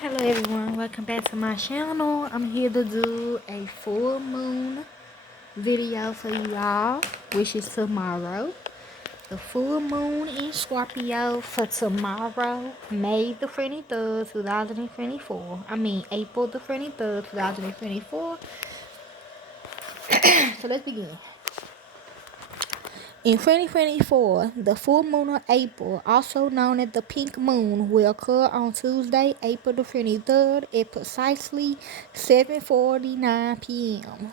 Hello everyone, welcome back to my channel. I'm here to do a full moon video for you all, which is tomorrow. The full moon in Scorpio for tomorrow, May the 23rd, 2024. April the 23rd, 2024. So let's begin. In 2024, the full moon of April, also known as the pink moon, will occur on Tuesday, April the 23rd at precisely 7:49 p.m.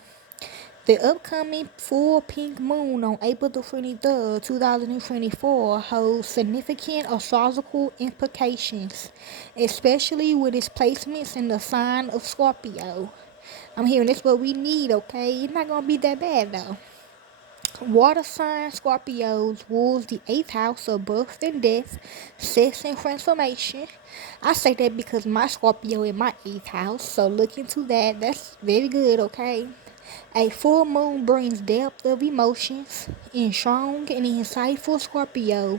The upcoming full pink moon on April the 23rd, 2024 holds significant astrological implications, especially with its placements in the sign of Scorpio. I'm hearing this what we need, okay? It's not going to be that bad though. Water sign Scorpios rules the 8th house of birth and death, sex and transformation. I say that because my Scorpio in my 8th house, so look into that. That's very good, okay? A full moon brings depth of emotions. In strong and insightful Scorpio,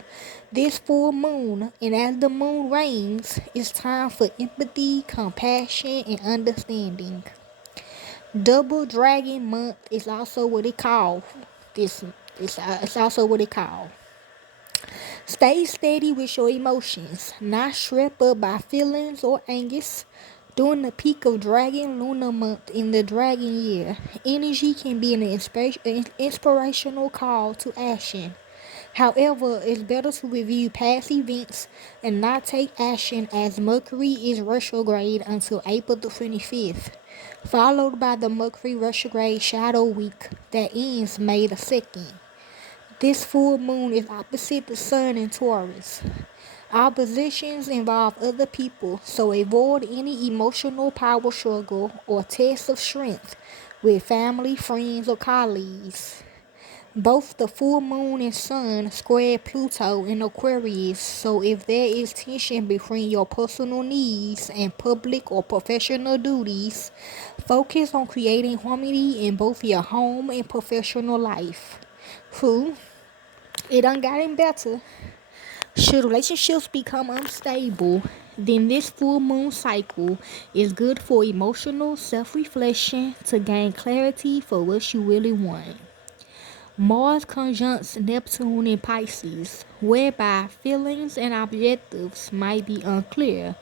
this full moon, and as the moon reigns, it's time for empathy, compassion, and understanding. Double Dragon Month is also what it called. It's also what it called. Stay steady with your emotions, not swept up by feelings or angst. During the peak of Dragon Lunar Month in the Dragon Year, energy can be an inspirational call to action. However, it's better to review past events and not take action as Mercury is retrograde until April the 25th, followed by the Mercury retrograde shadow week that ends May the 2nd. This full moon is opposite the sun in Taurus. Oppositions involve other people, so avoid any emotional power struggle or test of strength with family, friends, or colleagues. Both the full moon and sun square Pluto in Aquarius, so if there is tension between your personal needs and public or professional duties, focus on creating harmony in both your home and professional life. It done gotten better. Should relationships become unstable, then this full moon cycle is good for emotional self-reflection to gain clarity for what you really want. Mars conjuncts Neptune in Pisces, whereby feelings and objectives might be unclear.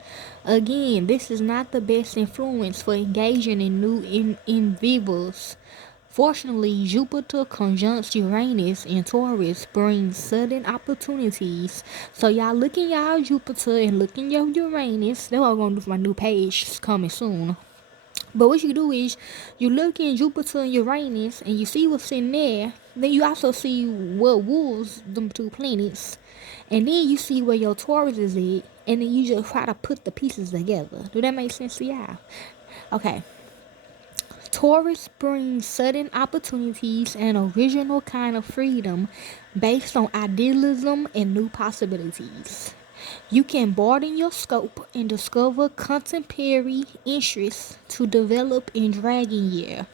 Again, this is not the best influence for engaging in new endeavors. Fortunately, Jupiter conjuncts Uranus in Taurus brings sudden opportunities. So y'all look in y'all Jupiter and look in your Uranus. That's what I'm going to do for my new page. It's coming soon. But what you do is you look in Jupiter and Uranus and you see what's in there. Then you also see what rules them two planets. And then you see where your Taurus is at. And then you just try to put the pieces together. Do that make sense to y'all? Okay. Taurus brings sudden opportunities and original kind of freedom based on idealism and new possibilities. You can broaden your scope and discover contemporary interests to develop in Dragon Year.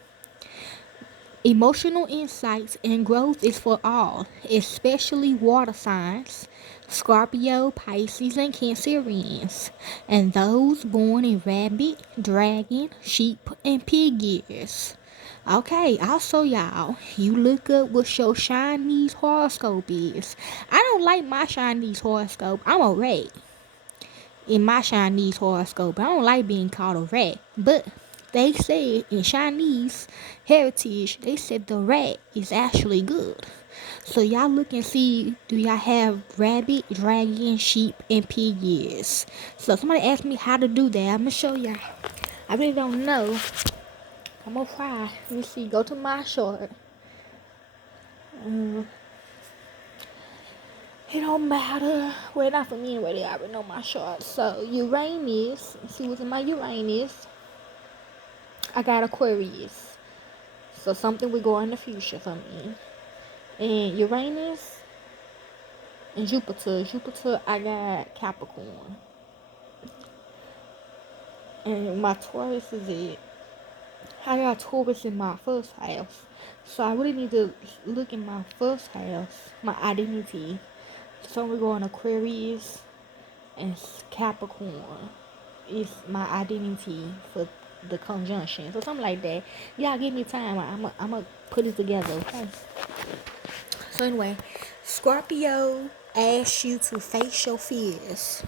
Emotional insights and growth is for all, especially water signs, Scorpio, Pisces, and Cancerians, and those born in rabbit, dragon, sheep, and pig years. Okay, also y'all, you look up what your Chinese horoscope is. I don't like my Chinese horoscope. I'm a rat in my Chinese horoscope. I don't like being called a rat. But they say in Chinese heritage, they said the rat is actually good. So y'all look and see, do y'all have rabbit, dragon, sheep, and pig ears? So somebody asked me how to do that. I'm going to show y'all. I really don't know. I'm going to try. Let me see. Go to my chart. It don't matter. Well, not for me anyway. They already know my chart. So Uranus. See what's in my Uranus. I got Aquarius. So something will go in the future for me. And Uranus and Jupiter. Jupiter, I got Capricorn. And my Taurus is it. I got Taurus in my first house. So I really need to look in my first house, my identity. So we're going Aquarius and Capricorn. is my identity for the conjunction. So something like that. Y'all give me time. I'm put it together, okay? So anyway, Scorpio asks you to face your fears.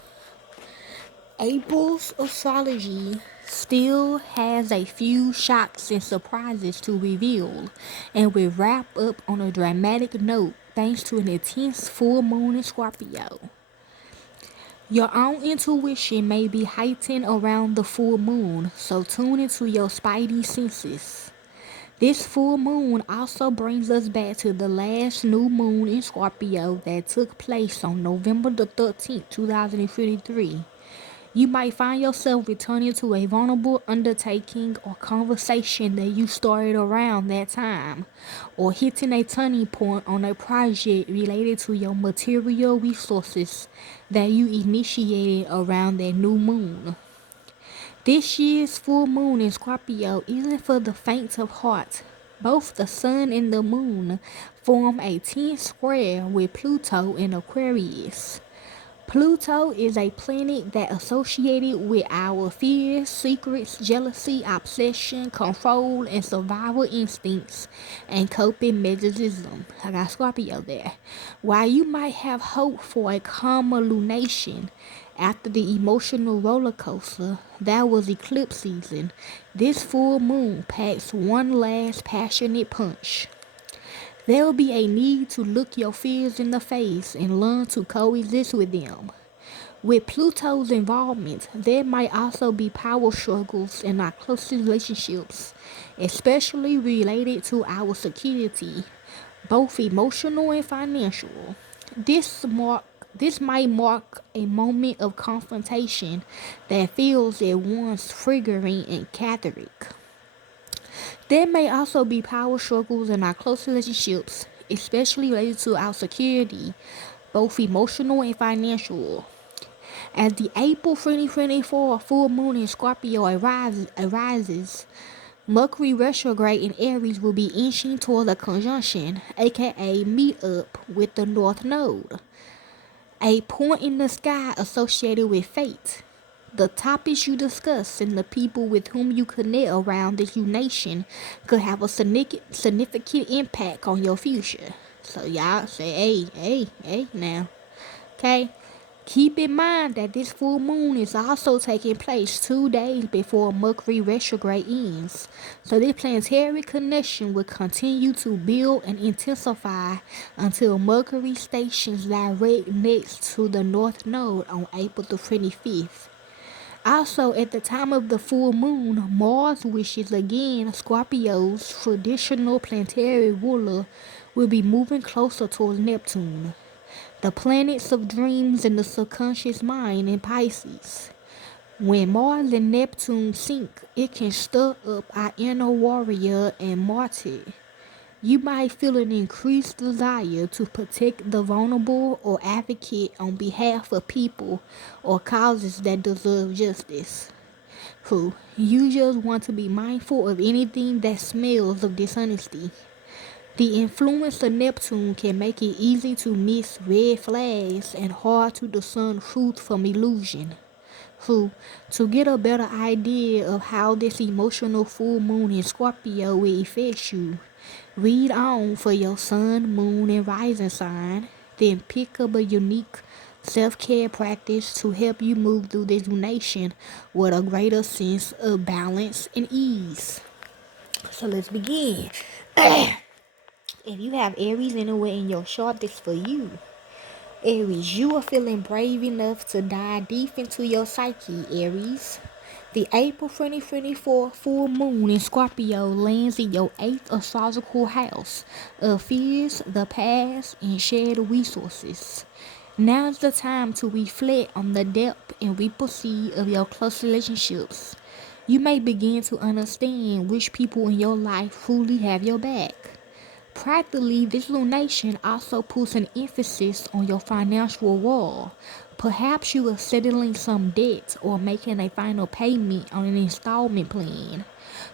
April's astrology still has a few shocks and surprises to reveal, and will wrap up on a dramatic note thanks to an intense full moon in Scorpio. Your own intuition may be heightened around the full moon, so tune into your spidey senses. This full moon also brings us back to the last new moon in Scorpio that took place on November the 13th, 2023. You might find yourself returning to a vulnerable undertaking or conversation that you started around that time, or hitting a turning point on a project related to your material resources that you initiated around that new moon. This year's full moon in Scorpio isn't for the faint of heart. Both the sun and the moon form a 10 square with Pluto in Aquarius. Pluto is a planet that associated with our fears, secrets, jealousy, obsession, control, and survival instincts and coping mechanism. I got Scorpio there. While you might have hope for a calmer lunation after the emotional roller coaster that was eclipse season, this full moon packs one last passionate punch. There will be a need to look your fears in the face and learn to coexist with them. With Pluto's involvement, there might also be power struggles in our closest relationships, especially related to our security, both emotional and financial. This mark this might mark a moment of confrontation that feels at once triggering and cathartic. There may also be power struggles in our close relationships, especially related to our security, both emotional and financial. As the April 2024 full moon in Scorpio arises, Mercury retrograde in Aries will be inching toward a conjunction, aka meet up with the North Node, a point in the sky associated with fate. The topics you discuss and the people with whom you connect around this unation could have a significant impact on your future. So y'all say, hey now. Okay? Keep in mind that this full moon is also taking place 2 days before Mercury retrograde ends. So this planetary connection will continue to build and intensify until Mercury stations direct next to the North Node on April the 25th. Also, at the time of the full moon, Mars, which is again Scorpio's traditional planetary ruler, will be moving closer towards Neptune, the planets of dreams and the subconscious mind in Pisces. When Mars and Neptune sync, it can stir up our inner warrior and martyr. You might feel an increased desire to protect the vulnerable or advocate on behalf of people or causes that deserve justice. You just want to be mindful of anything that smells of dishonesty. The influence of Neptune can make it easy to miss red flags and hard to discern truth from illusion. To get a better idea of how this emotional full moon in Scorpio will affect you, read on for your sun, moon, and rising sign, then pick up a unique self-care practice to help you move through this lunation with a greater sense of balance and ease. So let's begin. If you have Aries anywhere in your chart, this for you. Aries, you are feeling brave enough to dive deep into your psyche, Aries. The April 2024 full moon in Scorpio lands in your 8th astrological house of fears, the past, and shared resources. Now is the time to reflect on the depth and ripple of your close relationships. You may begin to understand which people in your life truly have your back. Practically, this lunation also puts an emphasis on your financial wall. Perhaps you are settling some debt or making a final payment on an installment plan.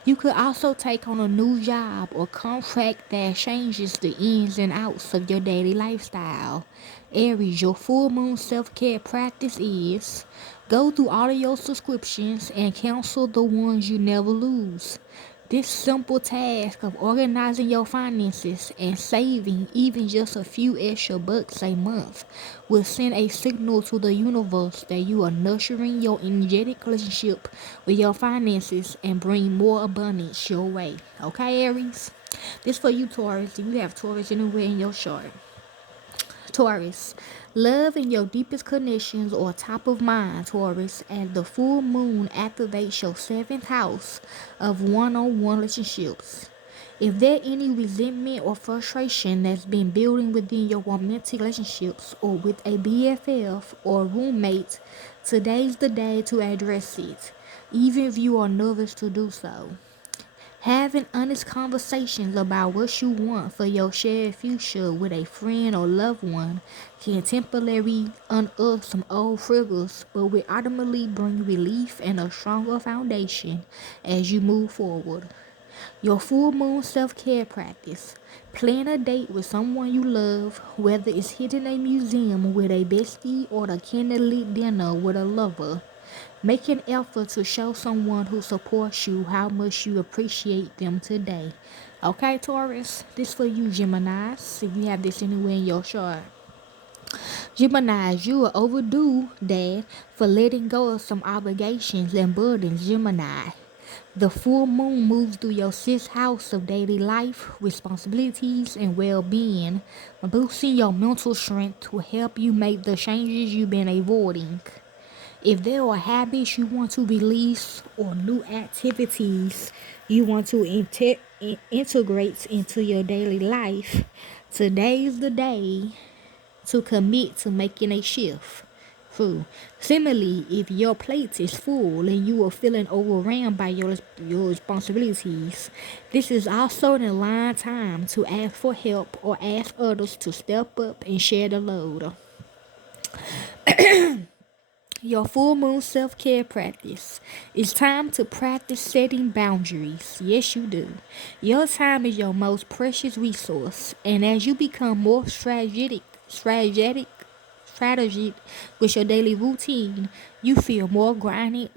You could also take on a new job or contract that changes the ins and outs of your daily lifestyle. Aries, your full moon self-care practice is Go through all of your subscriptions and cancel the ones you never lose. This simple task of organizing your finances and saving even just a few extra bucks a month will send a signal to the universe that you are nurturing your energetic relationship with your finances and bring more abundance your way. Okay, Aries? This for you, Taurus. If you have Taurus anywhere in your chart. Taurus, love and your deepest connections are top of mind, Taurus, as the full moon activates your seventh house of one-on-one relationships. If there's any resentment or frustration that's been building within your romantic relationships or with a BFF or roommate, today's the day to address it, even if you are nervous to do so. Having honest conversations about what you want for your shared future with a friend or loved one can temporarily unearth some old triggers, but will ultimately bring relief and a stronger foundation as you move forward. Your full moon self-care practice. Plan a date with someone you love, whether it's hitting a museum with a bestie or a candlelit dinner with a lover. Make an effort to show someone who supports you how much you appreciate them today. Okay, Taurus, this for you, Geminis, if you have this anywhere in your chart. Geminis, you are overdue, Dad, for letting go of some obligations and burdens, Gemini. The full moon moves through your sixth house of daily life, responsibilities, and well-being, boosting your mental strength to help you make the changes you've been avoiding. If there are habits you want to release or new activities you want to integrate into your daily life, today's the day to commit to making a shift. Similarly, if your plate is full and you are feeling overwhelmed by your responsibilities, this is also an aligned time to ask for help or ask others to step up and share the load. Your full moon self-care practice. It's time to practice setting boundaries. Yes, you do. Your time is your most precious resource, and as you become more strategic with your daily routine, you feel more grounded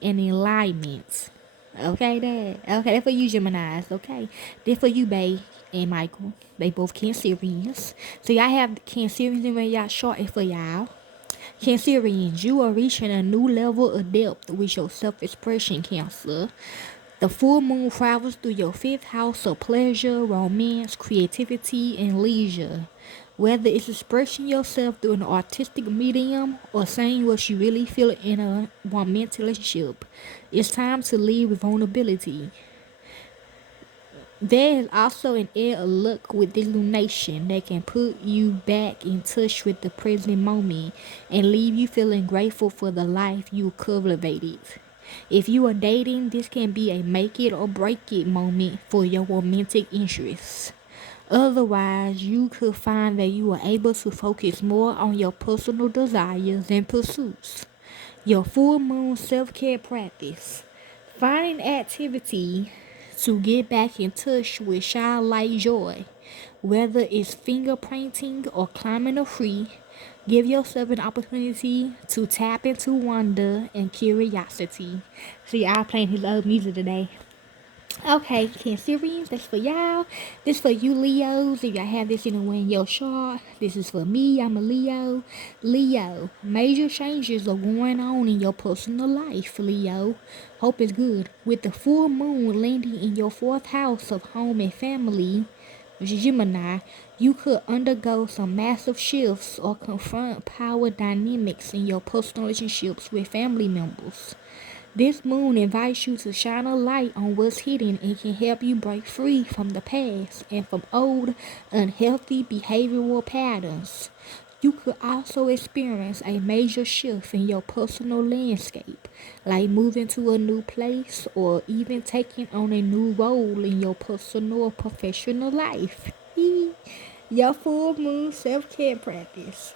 and in alignment. Okay, Dad. Okay, that's for you, Geminis. Okay, that's for you, Bay and Michael. They both Cancerians. So y'all have Cancerians in y'all short it for y'all. Cancerians, you are reaching a new level of depth with your self-expression, Cancer. The full moon travels through your fifth house of pleasure, romance, creativity, and leisure. Whether it's expressing yourself through an artistic medium or saying what you really feel in a romantic relationship, it's time to lead with vulnerability. There is also an air of luck with this lunation that can put you back in touch with the present moment and leave you feeling grateful for the life you cultivated. If you are dating, this can be a make it or break it moment for your romantic interests. Otherwise, you could find that you are able to focus more on your personal desires and pursuits. Your full moon self-care practice. Find an activity to get back in touch with childlike joy. Whether it's finger painting or climbing a tree, give yourself an opportunity to tap into wonder and curiosity. See, I'm playing his old music today. Okay, Cancerians, that's for y'all. This for you, Leos. If y'all have this anywhere in your chart, this is for me. I'm a Leo. Leo, major changes are going on in your personal life, Leo. Hope is good. With the full moon landing in your fourth house of home and family, which is Gemini, you could undergo some massive shifts or confront power dynamics in your personal relationships with family members. This moon invites you to shine a light on what's hidden and can help you break free from the past and from old, unhealthy behavioral patterns. You could also experience a major shift in your personal landscape, like moving to a new place or even taking on a new role in your personal or professional life. Your full moon self-care practice.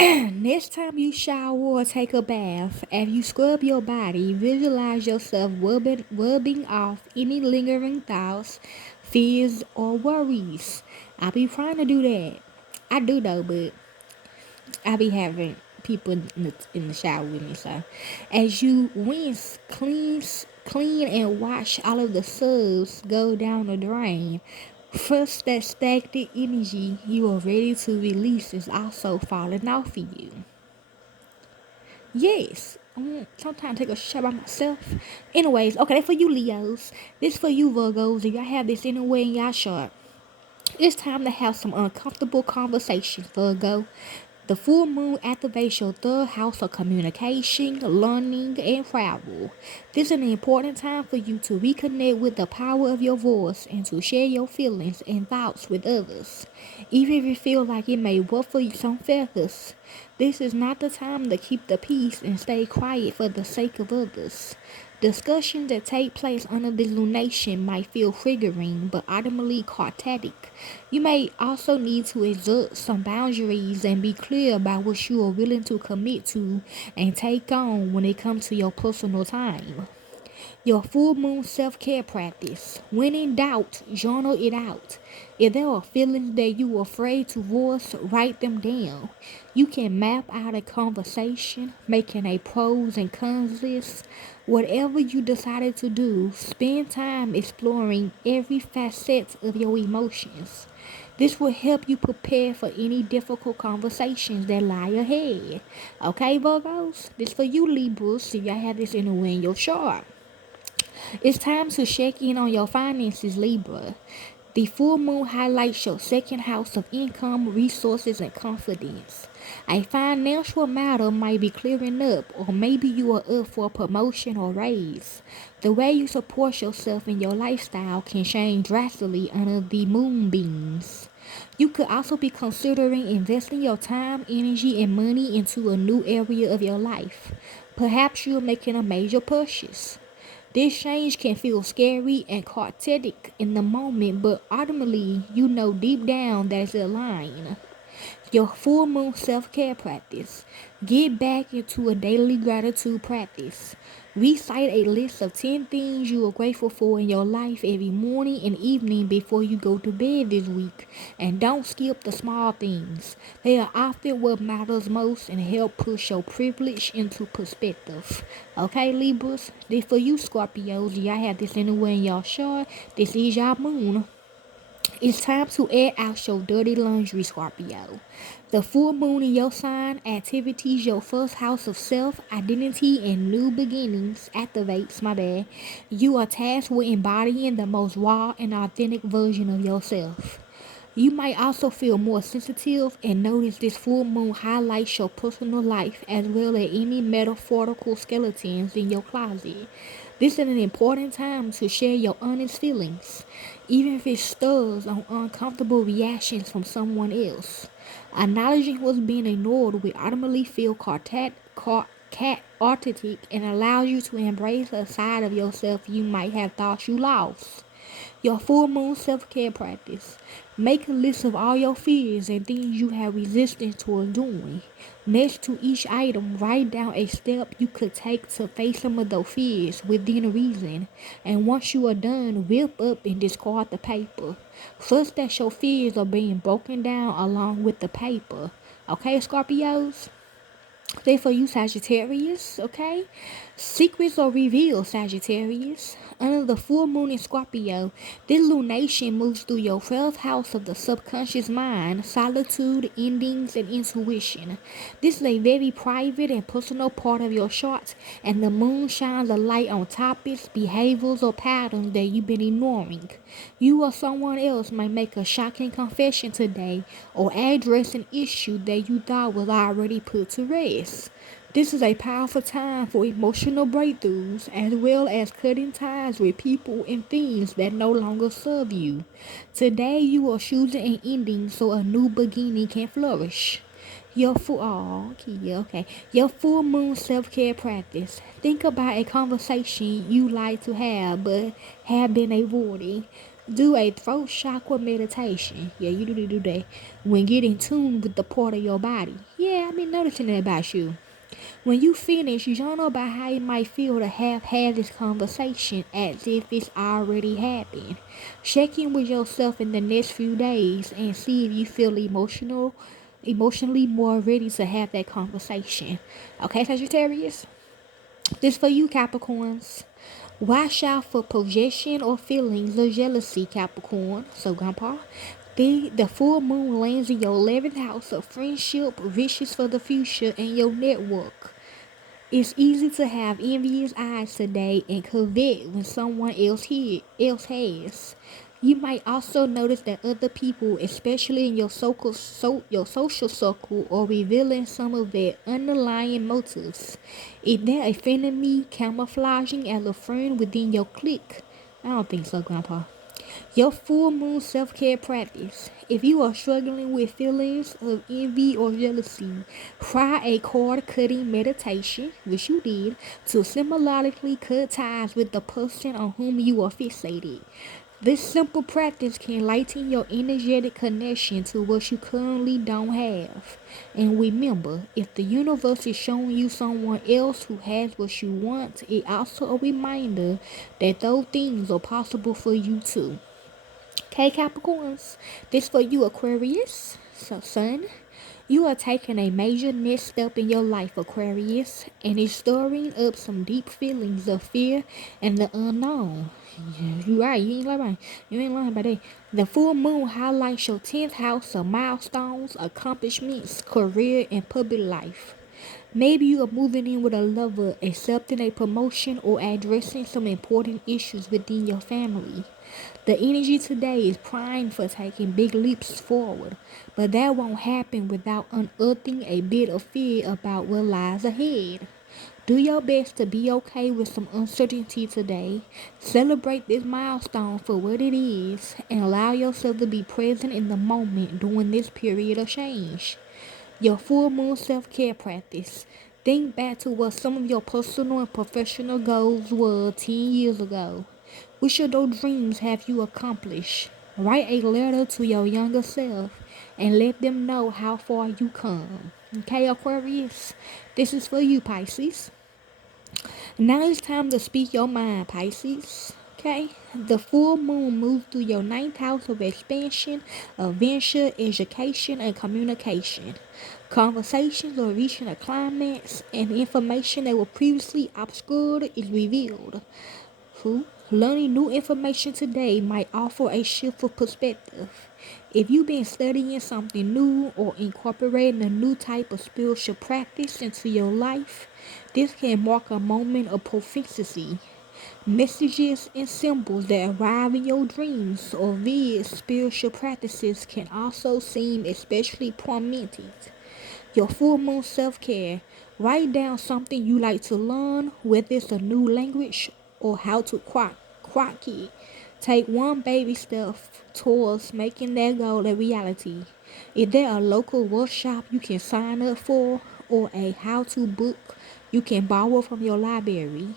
Next time you shower or take a bath, as you scrub your body, visualize yourself rubbing off any lingering thoughts, fears, or worries. I be trying to do that. I do though, but I be having people in the shower with me. So, as you rinse, clean and wash all of the suds go down the drain, first that stagnant energy you are ready to release is also falling off of you. Yes. Sometimes take a shot by myself. Anyways, okay, that's for you Leos. This for you Virgos. If y'all have this anywhere in y'all chart, it's time to have some uncomfortable conversations, Virgo. The full moon activates your third house of communication, learning, and travel. This is an important time for you to reconnect with the power of your voice and to share your feelings and thoughts with others. Even if you feel like it may ruffle some feathers, this is not the time to keep the peace and stay quiet for the sake of others. Discussions that take place under this lunation might feel triggering but ultimately cathartic. You may also need to exert some boundaries and be clear about what you are willing to commit to and take on when it comes to your personal time. Your full moon self-care practice. When in doubt, journal it out. If there are feelings that you are afraid to voice, write them down. You can map out a conversation, making a pros and cons list. Whatever you decided to do, spend time exploring every facet of your emotions. This will help you prepare for any difficult conversations that lie ahead. Okay, Virgos? This for you, Libras, so y'all have this anywhere in your chart. It's time to check in on your finances, Libra. The full moon highlights your second house of income, resources, and confidence. A financial matter might be clearing up, or maybe you are up for a promotion or raise. The way you support yourself in your lifestyle can change drastically under the moonbeams. You could also be considering investing your time, energy, and money into a new area of your life. Perhaps you're making a major purchase. This change can feel scary and chaotic in the moment, but ultimately, you know deep down that it's aligned. Your full moon self-care practice. Get back into a daily gratitude practice. Recite a list of 10 things you are grateful for in your life every morning and evening before you go to bed this week. And don't skip the small things. They are often what matters most and help push your privilege into perspective. Okay, Libras? This for you, Scorpios. Y'all have this anywhere in y'all chart. This is y'all moon. It's time to air out your dirty laundry, Scorpio. The full moon in your sign activities your first house of self, identity, and new beginnings activates, You are tasked with embodying the most raw and authentic version of yourself. You might also feel more sensitive and notice this full moon highlights your personal life as well as any metaphorical skeletons in your closet. This is an important time to share your honest feelings, even if it stirs on uncomfortable reactions from someone else. Acknowledging what's being ignored will ultimately feel cathartic and allows you to embrace a side of yourself you might have thought you lost. Your full moon self-care practice. Make a list of all your fears and things you have resistance towards doing. Next to each item, write down a step you could take to face some of those fears within reason. And once you are done, rip up and discard the paper. Trust that your fears are being broken down along with the paper. Okay, Scorpios? They for you, Sagittarius, okay? Secrets are revealed, Sagittarius. Under the full moon in Scorpio, this lunation moves through your 12th house of the subconscious mind, solitude, endings, and intuition. This is a very private and personal part of your chart, and the moon shines a light on topics, behaviors, or patterns that you've been ignoring. You or someone else might make a shocking confession today or address an issue that you thought was already put to rest. This is a powerful time for emotional breakthroughs as well as cutting ties with people and things that no longer serve you. Today you are choosing an ending so a new beginning can flourish. Your full moon self-care practice. Think about a conversation you like to have but have been avoiding. Do a throat chakra meditation. Yeah, you need to do that when getting tuned with the part of your body. Yeah, I've been noticing that about you. When you finish, journal about how it might feel to have had this conversation as if it's already happened. Check in with yourself in the next few days and see if you feel emotional. emotionally more ready to have that conversation. Okay, Sagittarius? This for you, Capricorns. Watch out for projection or feelings of jealousy, Capricorn. So, Grandpa, the full moon lands in your 11th house of friendship, wishes for the future, and your network. It's easy to have envious eyes today and covet when someone else has. You might also notice that other people, especially in your social circle, are revealing some of their underlying motives. Is there a frenemy camouflaging as a friend within your clique? I don't think so, Grandpa. Your full moon self care practice. If you are struggling with feelings of envy or jealousy, try a card cutting meditation, which you did, to symbolically cut ties with the person on whom you are fixated. This simple practice can lighten your energetic connection to what you currently don't have. And remember, if the universe is showing you someone else who has what you want, it's also a reminder that those things are possible for you too. Okay, Capricorns, this for you, Aquarius. So, son, you are taking a major next step in your life, Aquarius, and it's stirring up some deep feelings of fear and the unknown. Yeah, you right, you ain't lying about that. The full moon highlights your 10th house of milestones, accomplishments, career, and public life. Maybe you are moving in with a lover, accepting a promotion, or addressing some important issues within your family. The energy today is primed for taking big leaps forward, but that won't happen without unearthing a bit of fear about what lies ahead. Do your best to be okay with some uncertainty today. Celebrate this milestone for what it is and allow yourself to be present in the moment during this period of change. Your full moon self care practice. Think back to what some of your personal and professional goals were 10 years ago. Which of those dreams have you accomplished? Write a letter to your younger self and let them know how far you come. Okay, Aquarius? This is for you, Pisces. Now it's time to speak your mind, Pisces. Okay? The full moon moves through your ninth house of expansion, adventure, education, and communication. Conversations are reaching a climax, and information that was previously obscured is revealed. Learning new information today might offer a shift of perspective. If you've been studying something new or incorporating a new type of spiritual practice into your life, this can mark a moment of proficiency. Messages and symbols that arrive in your dreams or via spiritual practices can also seem especially prominent. Your full moon self care. Write down something you like to learn, whether it's a new language or how to quack it. Take one baby step towards making that goal a reality. Is there a local workshop you can sign up for or a how to book you can borrow from your library?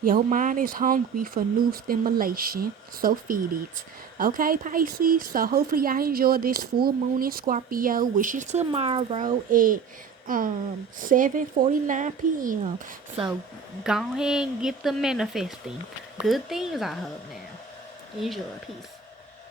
Your mind is hungry for new stimulation, so feed it. Okay, Pisces? So hopefully y'all enjoyed this full moon in Scorpio, which is tomorrow at 7:49 p.m. So go ahead and get the manifesting. Good things, I hope now. Enjoy. Peace.